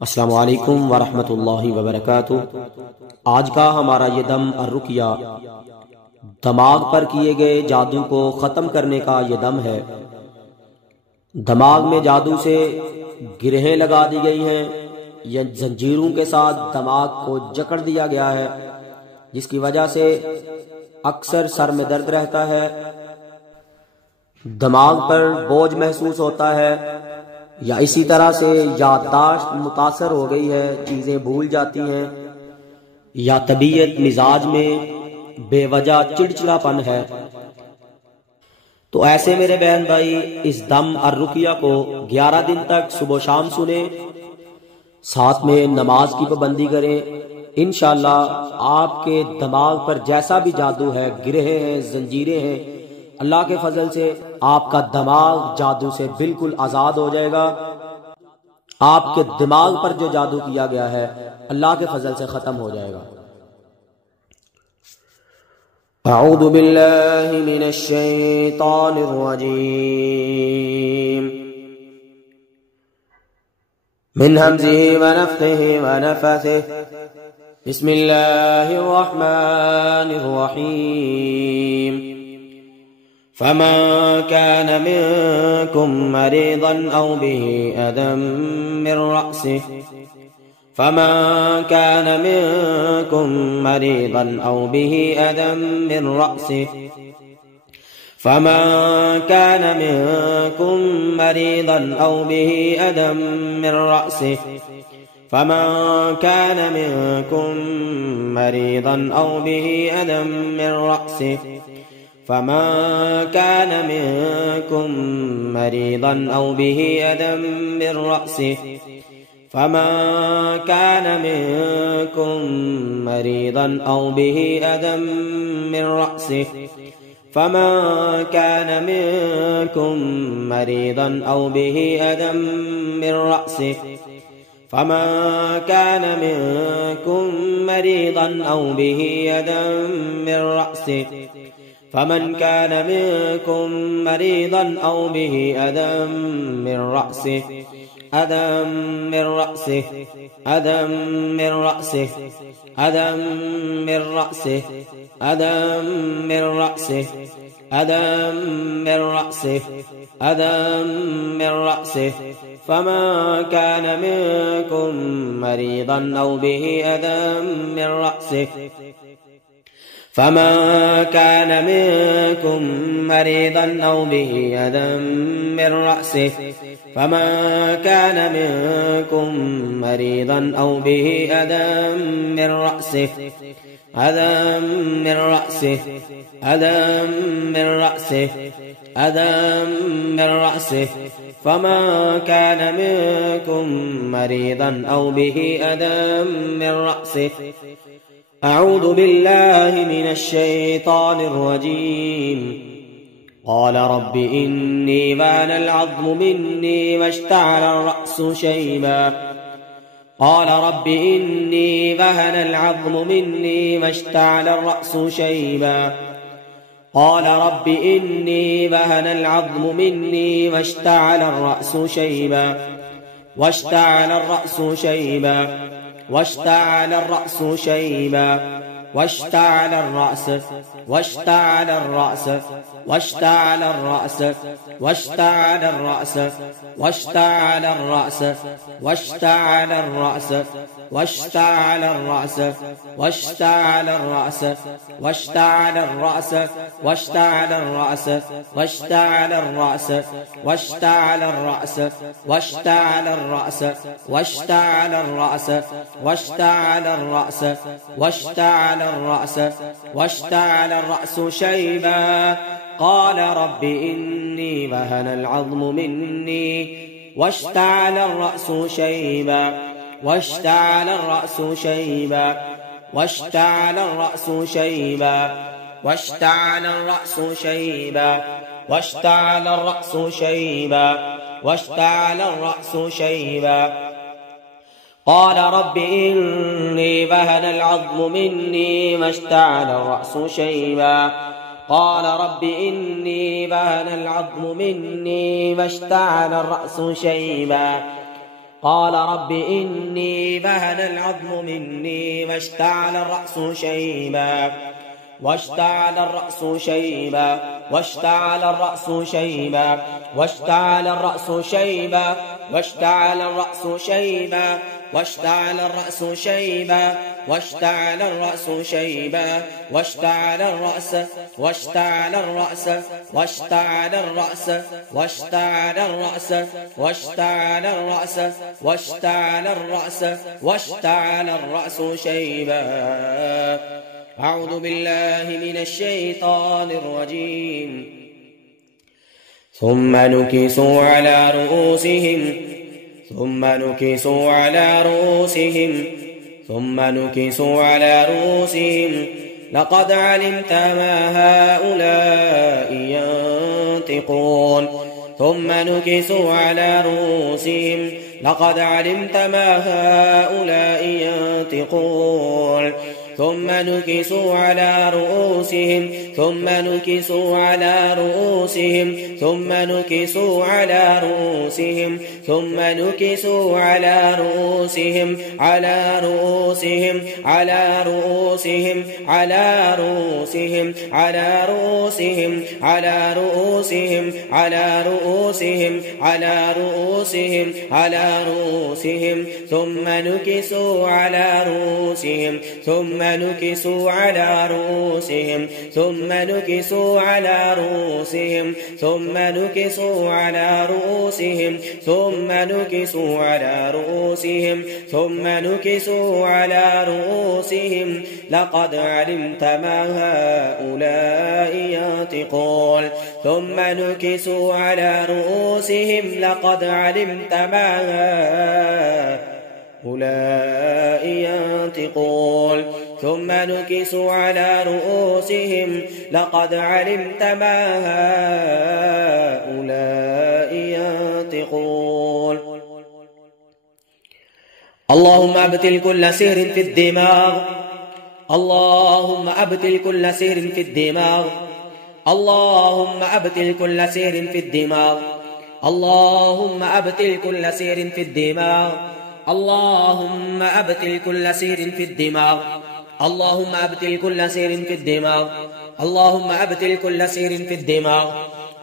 अस्सलामु अलैकुम वरहमतुल्लाहि वबरकातुह। आज का हमारा ये दम अर्रुकिया दिमाग पर किए गए जादू को ख़त्म करने का ये दम है। दिमाग में जादू से गिरहें लगा दी गई हैं या जंजीरों के साथ दिमाग को जकड़ दिया गया है, जिसकी वजह से अक्सर सर में दर्द रहता है, दिमाग पर बोझ महसूस होता है, या इसी तरह से याददाश्त मुतासर हो गई है, चीजें भूल जाती हैं, या तबीयत मिजाज में बेवजह चिड़चिड़ापन है। तो ऐसे मेरे बहन भाई, इस दम अर्रुकिया को 11 दिन तक सुबह शाम सुने, साथ में नमाज की पाबंदी करें। इंशाअल्लाह आपके दिमाग पर जैसा भी जादू है, गिरहें हैं, जंजीरें हैं, अल्लाह के फजल से आपका दिमाग जादू से बिल्कुल आजाद हो जाएगा। आपके दिमाग पर जो जादू किया गया है अल्लाह के फजल से खत्म हो जाएगा। अऊज़ु बिल्लाहि मिनश शैतानिर रजीम मिन हमज़िहि व नफ़्ख़िहि व नफ़्ख़िहि बिस्मिल्लाहिर रहमानिर रहीम। फमन कान मिनकुम मरीज़न औ बिही अज़म मिन रअसिहि फमन कान मिनकुम मरीज़न औ बिही अज़म मिन रअसिहि फमन कान मिनकुम मरीज़न औ बिही अज़म मिन रअसिहि फमन कान मिनकुम मरीज़न औ बिही अज़म मिन रअसिहि फमन कान मिनकुम मरीज़न औ बिही अज़म मिन रअसिहि फमन कान मिनकुम मरीज़न औ बिही अज़म मिन रअसिहि फमन कान मिनकुम मरीज़न औ बिही अज़म मिन रअसिहि फमन कान मिनकुम मरीज़न औ बिही अज़म मिन रअसिहि फमन कान मिनकुम मरीज़न औ बिही अज़म मिन रअसिहि अज़म मिन रअसिहि अज़म मिन रअसिहि अज़म मिन रअसिहि अज़म मिन रअसिहि अज़म मिन रअसिहि अज़म मिन रअसिहि फमन कान मिनकुम मरीज़न औ बिही अज़म मिन रअसिहि फमन कान मिनकुम मरीज़न औ बिही अज़म मिन रअसिहि फमन कान मिनकुम मरीज़न औ बिही अज़म मिन रअसिहि अज़म मिन रअसिहि अज़म मिन रअसिहि अज़म मिन रअसिहि फमन कान मिनकुम मरीज़न औ बिही अज़म मिन रअसिहि। अऊज़ु बिल्लाहि मिनश शैतानिर रजीम। क़ाल रब्बि इन्नी वहनल अज़्मु मिन्नी वश्तअलर रअसु शैबा क़ाल रब्बि इन्नी वहनल अज़्मु मिन्नी वश्तअलर रअसु शैबा क़ाल रब्बि इन्नी वहनल अज़्मु मिन्नी वश्तअलर रअसु शैबा वश्तअलर रअसु शैबा واشتعل الرأس شيبا واشتعل الرأس واشتعل الرأس واشتعل الرأس واشتعل الرأس واشتعل الرأس واشتعل الرأس واشتعل الرأس واشتعل الرأس واشتعل الرأس واشتعل الرأس واشتعل الرأس واشتعل الرأس واشتعل الرأس واشتعل الرأس واشتعل الرأس واشتعل الرأس واشتعل الرأس شيبا قال رب إني وهن العظم مني واشتعل الرأس شيبا واشتعل الرأس شيبا واشتعل الرأس شيبا واشتعل الرأس شيبا واشتعل الرأس شيبا واشتعل الرأس شيبا قال رب إني وهن العظم مني واشتعل الرأس شيبا قال رب إني وهن العظم مني واشتعل الرأس شيبا قال رب إني بهن العظم مني واشتعل الرأس شيبا واشتعل الرأس شيبا واشتعل الرأس شيبا واشتعل الرأس شيبا واشتعل الرأس شيبا واشتعل الرأس شيبا واشتعل الرأس شيبا واشتعل الرأس واشتعل الرأس واشتعل الرأس واشتعل الرأس واشتعل الرأس واشتعل الرأس واشتعل الرأس شيبا. أعوذ بالله من الشيطان الرجيم. ثم نكسوا على رؤوسهم ثم نكسوا على رؤوسهم ثم نكسوا على رؤوسهم لقد علمت ما هؤلاء ينطقون. ثم نكسوا على رؤوسهم لقد علمت ما هؤلاء ينطقون. ثم نكسوا على رؤوسهم ثم نكسوا على رؤوسهم ثم نكسوا على رؤوسهم ثم نكسوا على رؤوسهم على رؤوسهم على رؤوسهم على رؤوسهم على رؤوسهم على رؤوسهم على رؤوسهم على رؤوسهم على رؤوسهم ثم نكسوا على رؤوسهم ثم نكسوا على رؤوسهم ثم نكسوا على رؤوسهم ثم نكسوا على رؤوسهم ثم نكسوا على رؤوسهم ثم نكسوا على رؤوسهم لقد علمت ما هؤلاء ينطقون. ثم نكسوا على رؤوسهم لقد علمت ما هؤلاء ينطقون. ثم نكسوا على رؤوسهم لقد علمت ما هؤلاء ينطقون. اللهم أبطل كل سحر في الدماغ اللهم أبطل كل سحر في الدماغ اللهم أبطل كل سحر في الدماغ اللهم أبطل كل سحر في الدماغ اللهم أبطل كل سحر في الدماغ اللهم أبطل كل سحر في الدماغ اللهم أبطل كل سحر في الدماغ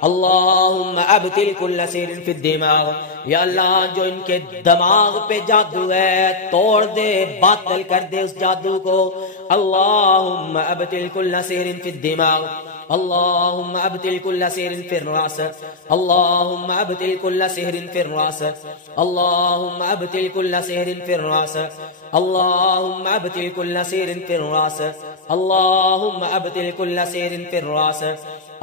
اللهم أبطل كل سحر في الدماغ. या अल्लाह जो इनके दिमाग पे जादू है तोड़ दे बातिल कर दे उस जादू को. अल्लाहुम्मा अब्तिल कुल्ला सिहरिन फिद दिमाग अल्लाहुम्मा अब्तिल कुल्ला सिहरिन फिर रास अल्लाहुम्मा अब्तिल कुल्ला सिहरिन फिर रास अल्लाहुम्मा अब्तिल कुल्ला सिहरिन फिर रास अल्लाहुम्मा अब्तिल कुल्ला सिहरिन फिर रास अल्लाहुम्मा अब्तिल कुल्ला सिहरिन फिर रास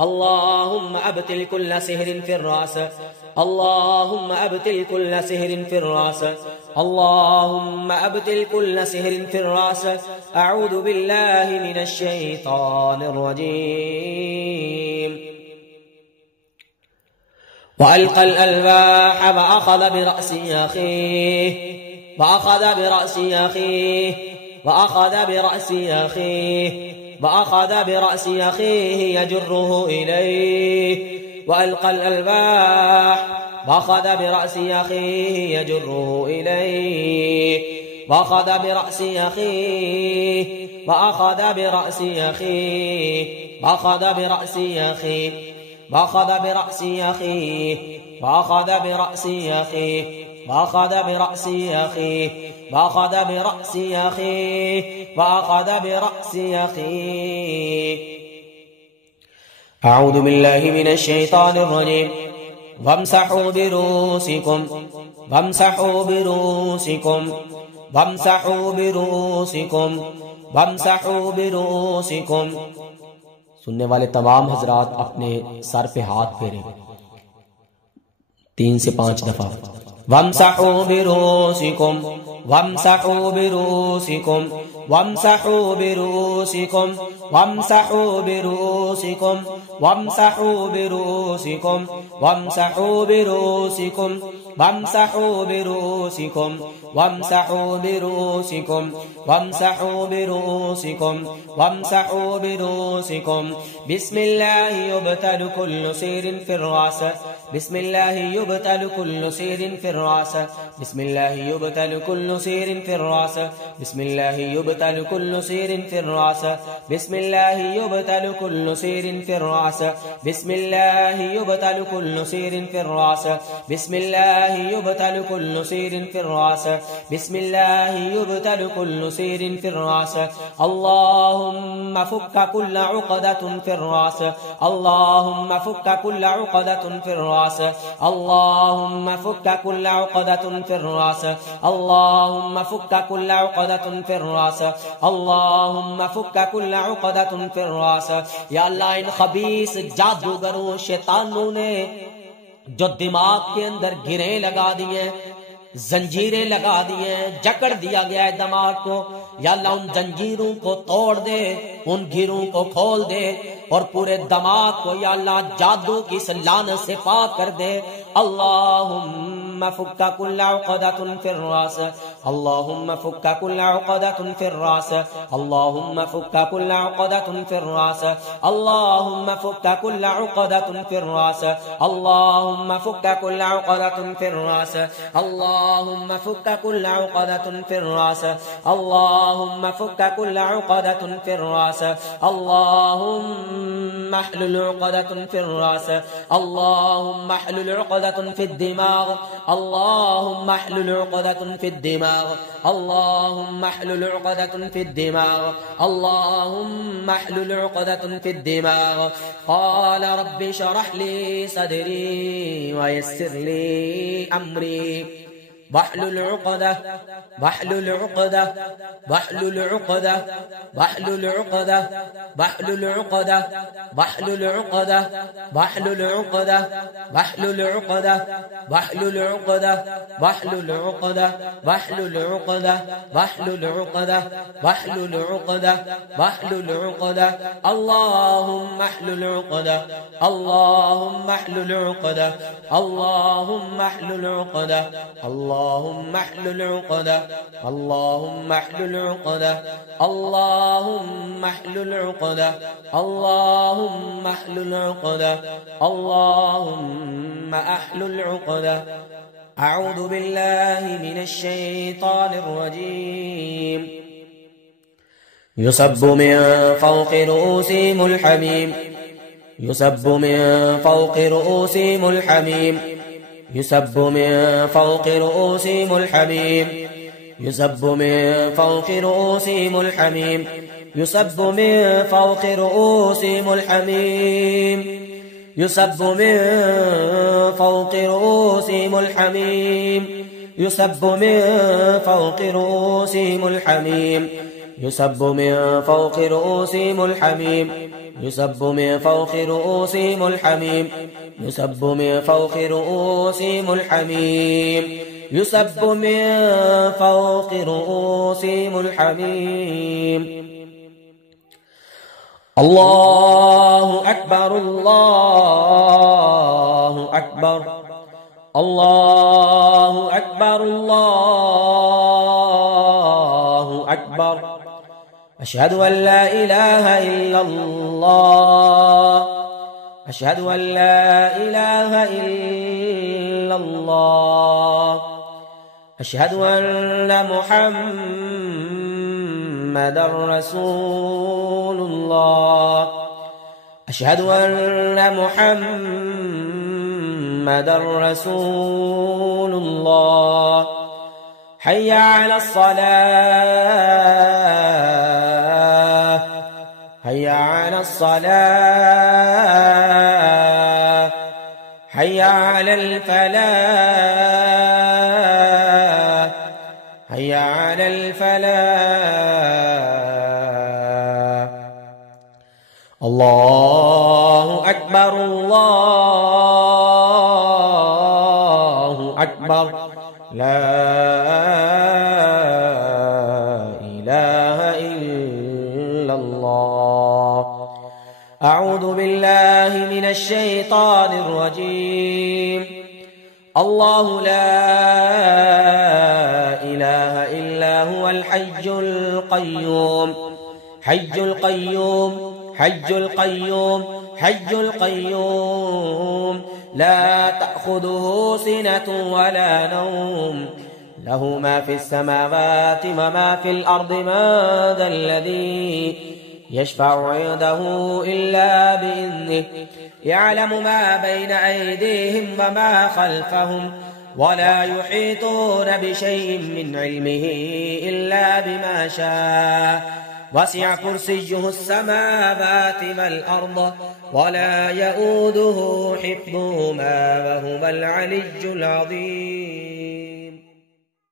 अल्लाहुम्मा अब्तिल कुल्ला सिहरिन फिर रास अल्लाहुम्मा अब्तिल कुल्ला सिहरिन फिर रास अल्लाहुम्मा अब्तिल कुल्ला सिहरिन फिर रास. अऊज़ु बिल्लाहि मिनश शैतानिर रजीम. وألقى الألواح وأخذ برأس أخيه وأخذ برأس أخيه وأخذ برأس أخيه وأخذ برأس أخيه يجره إليه. وألقى الألواح وأخذ برأس أخيه يجره إليه وأخذ برأس أخيه وأخذ برأس أخيه وأخذ برأس أخيه وأخذ برأس أخيه وأخذ برأس أخيه وأخذ برأس أخيه وأخذ برأس أخيه وأخذ برأس أخيه. أعوذ بالله من الشيطان الرجيم. وامسحوا برؤوسكم وامسحوا برؤوسكم وامسحوا برؤوسكم वमसहू बिरूसिकुम। सुनने वाले तमाम हजरात अपने सर पे हाथ फेरे 3 से 5 दफा। वमसहू बिरूसिकुम वमसहू बिरूसिकुम वमसहू बिरूसिकुम वमसहू बिरूसिकुम वमसहू बिरूसिकुम वमसहू बिरूसिकुम वमसहू बिरूसिकुम वमसहू बिरूसिकुम वमसहू बिरूसिकुम वमसहू बिरूसिकुम। बिस्मिल्लाहि युब्तलु कुल्लु सिहरिन फिर रास بسم الله يبتل كل سير في الرأس بسم الله يبتل كل سير في الرأس بسم الله يبتل كل سير في الرأس بسم الله يبتل كل سير في الرأس بسم الله يبتل كل سير في الرأس بسم الله يبتل كل سير في الرأس بسم الله يبتل كل سير في الرأس اللهم فك كل عقدة في الرأس اللهم فك كل عقدة في الرأس اللهم فك كل عقدة في الرأس اللهم فك كل عقدة في الرأس اللهم فك كل عقدة في الرأس یا اللہ ان خبیث جادوگروں شیطانوں نے جو دماغ کے اندر گریں لگا دیے زنجیریں لگا دیے جکڑ دیا گیا ہے دماغ کو یا اللہ ان زنجیروں کو توڑ دے ان گھروں کو کھول دے اور پورے دماغ کو یا اللہ جادو کی لعنت سے پاک کر دے اللهم فك كل عقدة في الرأس اللهم فك كل عقدة في الرأس اللهم فك كل عقدة في الرأس اللهم فك كل عقدة في الرأس اللهم فك كل عقدة في الرأس اللهم فك كل عقدة في الرأس اللهم فك كل عقدة في الرأس اللهم احلل عقدة في الرأس اللهم احلل عقدة في الدماغ اللهم احلل عقدة في الدماغ اللهم احلل عقدة في الدماغ اللهم احلل عقدة في الدماغ قال رب اشرح لي صدري ويسر لي أمري واحلل عقدة واحلل عقدة واحلل عقدة واحلل عقدة واحلل عقدة واحلل عقدة واحلل عقدة واحلل عقدة واحلل عقدة واحلل عقدة واحلل عقدة واحلل عقدة واحلل عقدة واحلل عقدة اللهم احلل عقدة اللهم احلل عقدة اللهم احلل عقدة اللهم احلل عقدة اللهم احلل عقدة اللهم احلل عقدة اللهم احلل عقدة اللهم احلل عقدة أعوذ بالله من الشيطان الرجيم يصب من فوق رؤوسهم الحميم يصب من فوق رؤوسهم الحميم يصب من فوق رؤوسهم الحميم يصب من فوق رؤوسهم الحميم يصب من فوق رؤوسهم الحميم يصب من فوق رؤوسهم الحميم يصب من فوق رؤوسهم الحميم يصب من فوق رؤوسهم الحميم يصب من فوق رؤوسهم الحميم يصب من فوق رؤوسهم الحميم يصب من فوق رؤوسهم الحميم الله أكبر الله أكبر الله أكبر الله أكبر أشهد أن لا إله إلا الله أشهد أن لا إله إلا الله أشهد أن محمدا رسول الله أشهد أن محمدا رسول الله حي على الصلاة حي على الصلاة حي على الفلاح حي على الفلاح الله أكبر الله أكبر لا إله إلا الله أعوذ بالله من الشيطان الرجيم الله لا إله إلا هو الحي القيوم حي القيوم حي القيوم حي القيوم لا تأخذه سنة ولا نوم له ما في السماوات وما في الأرض من ذا الذي يشفع عنده إلا بإذنه يعلم ما بين أيديهم وما خلفهم ولا يحيطون بشيء من علمه إلا بما شاء وسع كرسيه السماوات والأرض ولا يؤوده حفظهما وهو العلي العظيم.